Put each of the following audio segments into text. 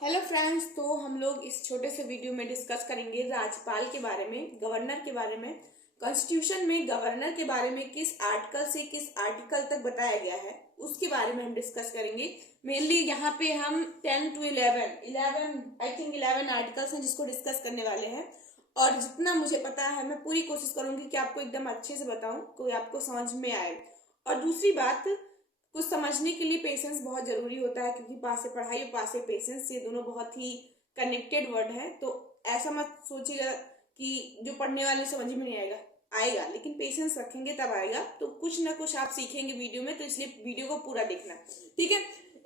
Hello friends, तो हम लोग इस छोटे से वीडियो में डिस्कस करेंगे राज्यपाल के बारे में, गवर्नर के बारे में। कॉन्स्टिट्यूशन में गवर्नर के बारे में किस आर्टिकल से किस आर्टिकल तक बताया गया है उसके बारे में हम डिस्कस करेंगे। मेनली यहाँ पे हम 10 to 11 आई थिंक 11 आर्टिकल्स हैं जिसको डिस्कस करने वाले हैं। और जितना मुझे पता है मैं पूरी कोशिश करूंगी कि आपको एकदम अच्छे से बताऊं, कोई आपको समझ में आए। और दूसरी बात, कुछ समझने के लिए पेशेंस बहुत जरूरी होता है, क्योंकि पास से पढ़ाई और पास से पेशेंस, ये दोनों बहुत ही कनेक्टेड वर्ड है। तो ऐसा मत सोचिएगा कि जो पढ़ने वाले समझ में नहीं आएगा, आएगा, लेकिन पेशेंस रखेंगे तब आएगा। तो कुछ ना कुछ आप सीखेंगे वीडियो में, तो इसलिए वीडियो को पूरा देखना। ठीक है,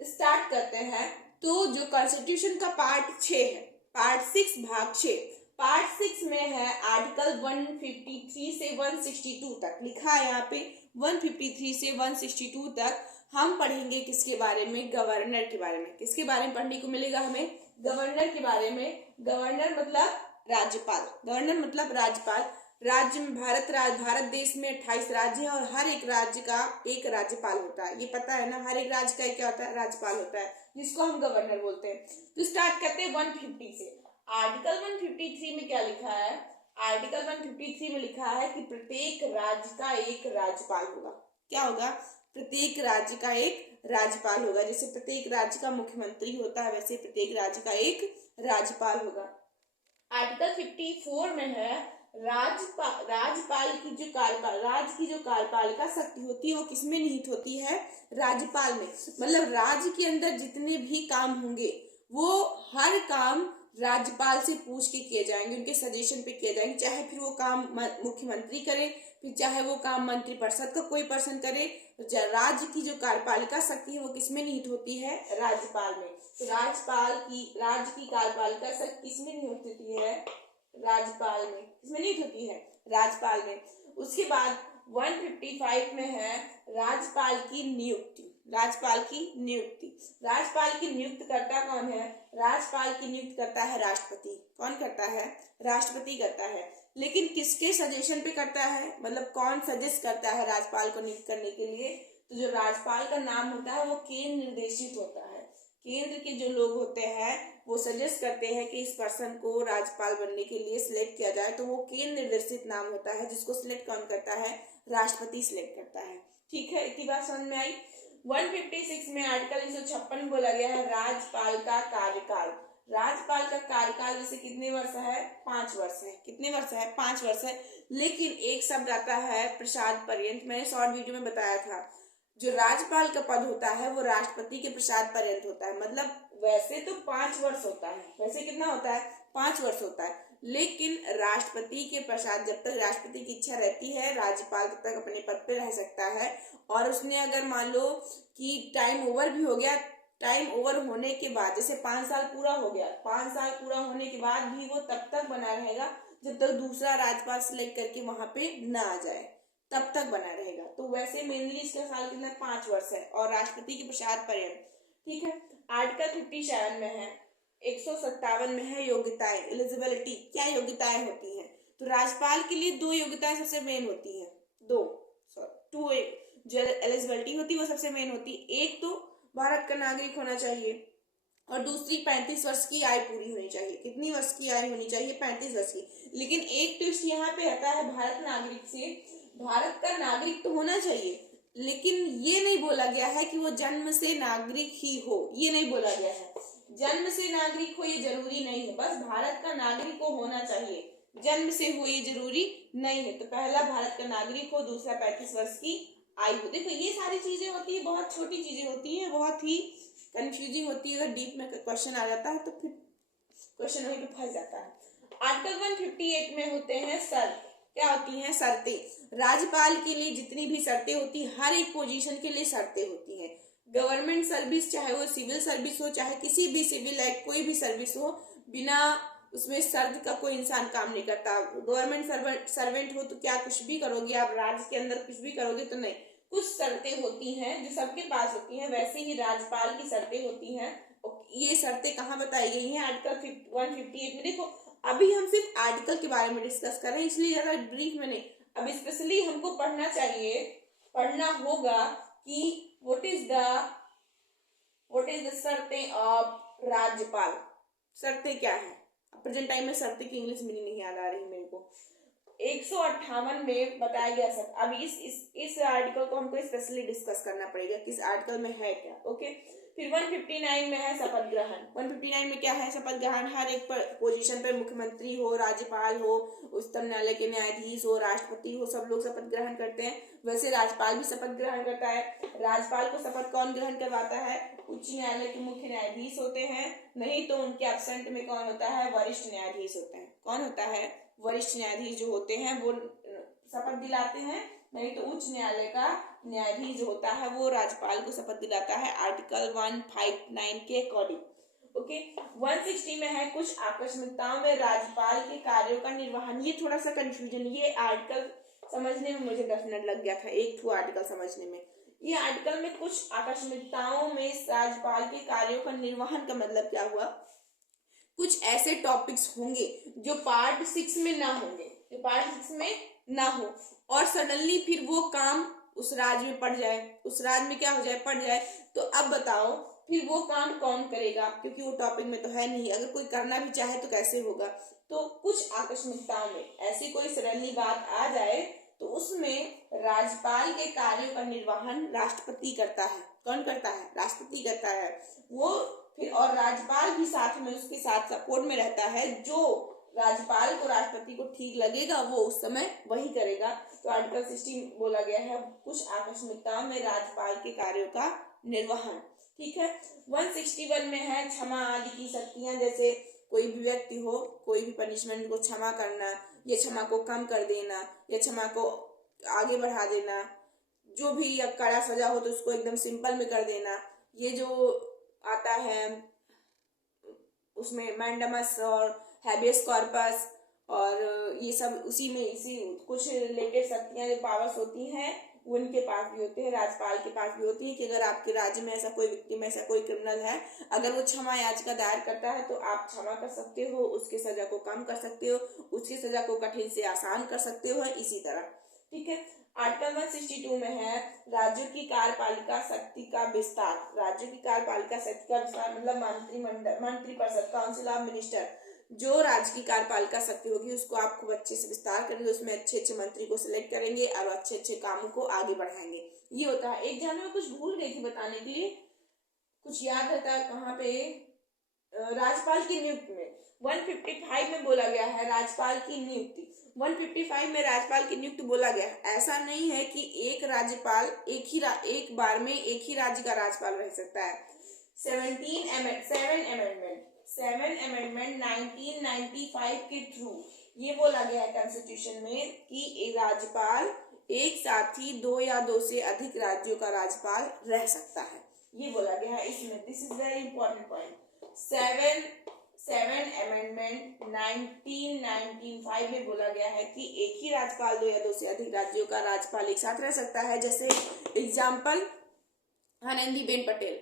स्टार्ट करते हैं। तो जो कॉन्स्टिट्यूशन का पार्ट 6 है, पार्ट 6 भाग 6, पार्ट 6 में है आर्टिकल 153 से 162 तक लिखा है। यहाँ पे 153 से 162 तक हम पढ़ेंगे किसके बारे में, गवर्नर के बारे में। किसके बारे में पढ़ने को मिलेगा हमें, गवर्नर के बारे में। गवर्नर मतलब राज्यपाल, गवर्नर मतलब राज्यपाल। राज्य में भारत देश में 28 राज्य है और हर एक राज्य का एक राज्यपाल होता है, ये पता है ना। हर एक राज्य का क्या होता है, राज्यपाल होता है, जिसको हम गवर्नर बोलते हैं। तो स्टार्ट करते हैं 150 से। आर्टिकल 153 में क्या लिखा है, आर्टिकल 153 में लिखा है कि प्रत्येक राज्य का एक राज्यपाल होगा। क्या होगा, प्रत्येक राज्य का एक राज्यपाल होगा। जैसे प्रत्येक राज्य का मुख्यमंत्री होता है, वैसे प्रत्येक राज्य का एक राज्यपाल होगा। आर्टिकल 54 में है राज्यपाल की जो कार्यपाल, राज्य की जो कार्यपालिका शक्ति होती है वो किसमें निहित होती है, राज्यपाल में। मतलब राज्य के अंदर जितने भी काम होंगे वो हर काम राज्यपाल से पूछ के किए जाएंगे, उनके सजेशन पे किए जाएंगे। चाहे फिर वो काम मुख्यमंत्री करे, फिर चाहे वो काम मंत्रिपरिषद का कोई पर्सन करे। राज्य की जो कार्यपालिका शक्ति है वो किसमें निहित होती है, राज्यपाल में। तो राज्य की कार्यपालिका शक्ति किसमें निहित होती है, राज्यपाल में। किसमें निहित होती है, राज्यपाल में। उसके बाद 155 में है राज्यपाल की नियुक्ति। राज्यपाल की नियुक्ति, राज्यपाल की नियुक्त करता कौन है, राज्यपाल की नियुक्त करता है राष्ट्रपति। कौन करता है, राष्ट्रपति करता है। लेकिन किसके सजेशन पे करता है, मतलब कौन सजेस्ट करता है राज्यपाल को नियुक्त करने के लिए। तो जो राज्यपाल का नाम होता है वो केंद्र निर्देशित होता है। केंद्र के जो लोग होते हैं वो सजेस्ट करते हैं कि इस पर्सन को राज्यपाल बनने के लिए सिलेक्ट किया जाए, तो वो केंद्र निर्देशित नाम होता है, जिसको सिलेक्ट कौन करता है, राष्ट्रपति सिलेक्ट करता है। ठीक है, इतनी बात समझ में आई। 156 में आर्टिकल 156 बोला गया है राज्यपाल का कार्यकाल। राज्यपाल का कार्यकाल जैसे कितने वर्ष है, 5 वर्ष है। कितने वर्ष है, 5 वर्ष है। लेकिन एक शब्द आता है प्रसाद पर्यंत, मैंने शॉर्ट वीडियो में बताया था। जो राज्यपाल का पद होता है वो राष्ट्रपति के प्रसाद पर्यंत होता है। मतलब वैसे तो 5 वर्ष होता है, वैसे कितना होता है, 5 वर्ष होता है। लेकिन राष्ट्रपति के प्रसाद, जब तक राष्ट्रपति की इच्छा रहती है राज्यपाल तब तक अपने पद पे रह सकता है। और उसने अगर मान लो कि टाइम ओवर भी हो गया, टाइम ओवर होने के बाद, जैसे 5 साल पूरा हो गया, 5 साल पूरा होने के बाद भी वो तब तक बना रहेगा जब तक दूसरा राज्यपाल सिलेक्ट करके वहां पे न आ जाए, तब तक बना रहेगा। तो वैसे मेनली इसका साल कितना, 5 वर्ष है, और राष्ट्रपति के प्रसाद पर्यंत। ठीक है, आर्टिकल 57 में है, 157 में है योग्यताएं, एलिजिबिलिटी। क्या योग्यताएं होती हैं, तो राज्यपाल के लिए 2 योग्यताएं सबसे मेन होती हैं। 2 जो एलिजिबिलिटी होती है वो सबसे मेन होती है। एक तो भारत का नागरिक होना चाहिए, और दूसरी 35 वर्ष की आयु पूरी होनी चाहिए। कितनी वर्ष की आयु होनी चाहिए, 35 वर्ष की। लेकिन एक ट्विस्ट यहाँ पे आता है भारत नागरिक से, भारत का नागरिक तो होना चाहिए, लेकिन ये नहीं बोला गया है कि वो जन्म से नागरिक ही हो, ये नहीं बोला गया है। जन्म से नागरिक हो ये जरूरी नहीं है, बस भारत का नागरिक को होना चाहिए, जन्म से हो ये जरूरी नहीं है। तो पहला भारत का नागरिक हो, दूसरा 35 वर्ष की आयु। देखो ये सारी चीजें होती है, बहुत छोटी चीजें होती है, बहुत ही कंफ्यूजिंग होती है। अगर डीप में क्वेश्चन आ जाता है तो फिर क्वेश्चन वहीं पे फंस जाता है। आर्टिकल 158 में होते हैं शर्त। क्या होती हैं, शर्तें। राज्यपाल के लिए जितनी भी शर्तें होती है, हर एक पोजीशन के लिए शर्तें होती हैं। गवर्नमेंट सर्विस, चाहे वो सिविल सर्विस हो, चाहे किसी भी सिविल लाइक कोई भी सर्विस हो, बिना उसमें शर्त का कोई इंसान काम नहीं करता। गवर्नमेंट सर्वेंट हो तो क्या कुछ भी करोगे आप, राज्य के अंदर कुछ भी करोगे तो नहीं, कुछ शर्तें होती हैं जो सबके पास होती हैं। वैसे ही राज्यपाल की शर्तें होती हैं। ये शर्तें कहाँ बताई गई हैं, आर्टिकल 158 में। देखो अभी हम सिर्फ आर्टिकल के बारे में डिस्कस कर रहे हैं, इसलिए ज्यादा ब्रीफ में नहीं। अब स्पेशली हमको पढ़ना चाहिए, पढ़ना होगा कि व्हाट इज द शर्तें ऑफ राज्यपाल। शर्तें क्या है? प्रेजेंट टाइम में शर्तें की इंग्लिश मीनिंग नहीं याद आ रही मेरे को। 158 में बताया गया सर। अब इस आर्टिकल को हमको स्पेशली डिस्कस करना पड़ेगा, किस आर्टिकल में है क्या। ओके, फिर 159 में है शपथ ग्रहण। 159 में क्या है? शपथ ग्रहण। हर एक पोजीशन पर मुख्यमंत्री हो, राज्यपाल हो, उच्चतम न्यायालय के न्यायाधीश हो, राष्ट्रपति हो, सब लोग शपथ ग्रहण करते हैं। वैसे राज्यपाल भी शपथ ग्रहण करता है। राज्यपाल को शपथ कौन ग्रहण करवाता है? उच्च न्यायालय के मुख्य न्यायाधीश होते हैं, नहीं तो उनके एब्सेंट में कौन होता है? वरिष्ठ न्यायाधीश होते हैं। कौन होता है? वरिष्ठ न्यायाधीश जो होते हैं वो शपथ दिलाते हैं, नहीं तो उच्च न्यायालय का न्यायाधीश जो होता है वो राज्यपाल को शपथ दिलाता है, आर्टिकल 159 के अकॉर्डिंग। ओके, 160 में है कुछ आकस्मिकताओं में राज्यपाल के कार्यों का निर्वहन। ये थोड़ा सा कंफ्यूजन, ये आर्टिकल समझने में मुझे 10 मिनट लग गया था, एक आर्टिकल समझने में। ये आर्टिकल में कुछ आकस्मिकताओं में राज्यपाल के कार्यों का निर्वहन का मतलब क्या हुआ? कुछ ऐसे टॉपिक्स होंगे जो पार्ट 6 में ना होंगे, जो पार्ट 6 में ना हो, और सडनली फिर वो काम उस राज्य में पड़ जाए, उस राज्य में क्या हो जाए? पड़ जाए। तो अब बताओ फिर वो काम कौन करेगा? क्योंकि वो टॉपिक में तो है नहीं, अगर कोई करना भी चाहे तो कैसे होगा? तो कुछ आकस्मिकताओं में ऐसी कोई सडनली बात आ जाए तो उसमें राज्यपाल के कार्यों का निर्वहन राष्ट्रपति करता है। कौन करता है? राष्ट्रपति करता है वो। फिर और राज्यपाल भी साथ में उसके साथ सपोर्ट में रहता है, जो राज्यपाल को राष्ट्रपति को ठीक लगेगा वो उस समय वही करेगा। तो आर्टिकल 16 बोला गया है कुछ आकस्मिकताओं में राज्यपाल के कार्यों का निर्वहन। ठीक है, 161 में है क्षमा आदि की शक्तियां। जैसे कोई भी व्यक्ति हो, कोई भी पनिशमेंट को क्षमा करना, या क्षमा को कम कर देना, या क्षमा को आगे बढ़ा देना, जो भी या कड़ा सजा हो तो उसको एकदम सिंपल में कर देना। ये जो आता है उसमें मैंडमस और हैबियस कॉर्पस और ये सब उसी में इसी कुछ रिलेटेड शक्तियां जो पावर्स होती हैं वो उनके पास भी होते हैं, राज्यपाल के पास भी होती है कि अगर आपके राज्य में ऐसा कोई विक्टिम, ऐसा कोई क्रिमिनल है, अगर वो क्षमा याचिका दायर करता है तो आप क्षमा कर सकते हो, उसकी सजा को कम कर सकते हो, उसकी सजा को कठिन से आसान कर सकते हो, इसी तरह। ठीक है, आर्टिकल 162 में है राज्यों की कार्यपालिका शक्ति का विस्तार। राज्यों की कार्यपालिका शक्ति का विस्तार मतलब मंत्रिमंडल, मंत्रिपरिषद, काउंसिल ऑफ मिनिस्टर, जो राज्य की कार्यपालिका शक्ति होगी उसको आप खूब अच्छे से विस्तार करेंगे, उसमें अच्छे अच्छे मंत्री को सिलेक्ट करेंगे और अच्छे अच्छे कामों को आगे बढ़ाएंगे। ये होता है। एग्जाम में कुछ भूल गई थी बताने के लिए, कुछ याद रहता है कहाँ पे? राज्यपाल की नियुक्ति में 155 में बोला गया है राज्यपाल की नियुक्ति। 155 में राज्यपाल की नियुक्ति बोला गया है। ऐसा नहीं है कि एक राज्यपाल एक बार में एक ही राज्य का राज्यपाल रह सकता है। 7 अमेंडमेंट 1995 के थ्रू ये बोला गया है कॉन्स्टिट्यूशन में कि राज्यपाल एक साथ ही 2 या 2 से अधिक राज्यों का राज्यपाल रह सकता है, ये बोला गया है इसमें। This is very important point. 7 amendment 1995 में बोला गया है कि एक ही राज्यपाल 2 या 2 से अधिक राज्यों का राज्यपाल एक साथ रह सकता है। जैसे एग्जाम्पल आनंदीबेन पटेल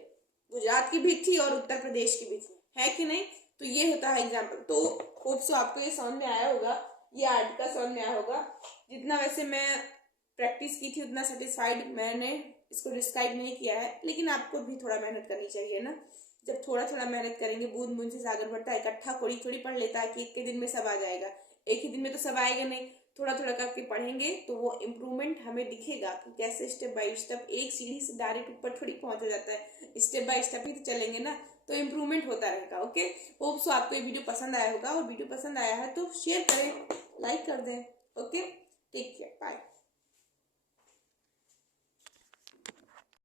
गुजरात की भी थी और उत्तर प्रदेश की भी थी, है कि नहीं? तो ये होता है एग्जाम्पल। तो होप सो आपको ये समझ में आया होगा, ये आर्टिकल समझ में आया होगा। जितना वैसे मैं प्रैक्टिस की थी उतना सेटिस्फाइड मैंने इसको डिस्क्राइब नहीं किया है, लेकिन आपको भी थोड़ा मेहनत करनी चाहिए ना। जब थोड़ा थोड़ा मेहनत करेंगे, बूंद बूंद से सागर भरता है, इकट्ठा थोड़ी थोड़ी पढ़ लेता है कि एक के दिन में सब आ जाएगा। एक ही दिन में तो सब आएगा नहीं, थोड़ा थोड़ा करके पढ़ेंगे तो वो इम्प्रूवमेंट हमें दिखेगा कि कैसे स्टेप बाय स्टेप, एक सीढ़ी से डायरेक्ट ऊपर थोड़ी पहुंचा जाता है, स्टेप बाय स्टेप ही तो चलेंगे ना, तो इम्प्रूवमेंट होता रहेगा। ओके, होप सो आपको ये वीडियो पसंद आया होगा, और वीडियो पसंद आया है तो शेयर करें, लाइक कर दें। Okay, take care, bye.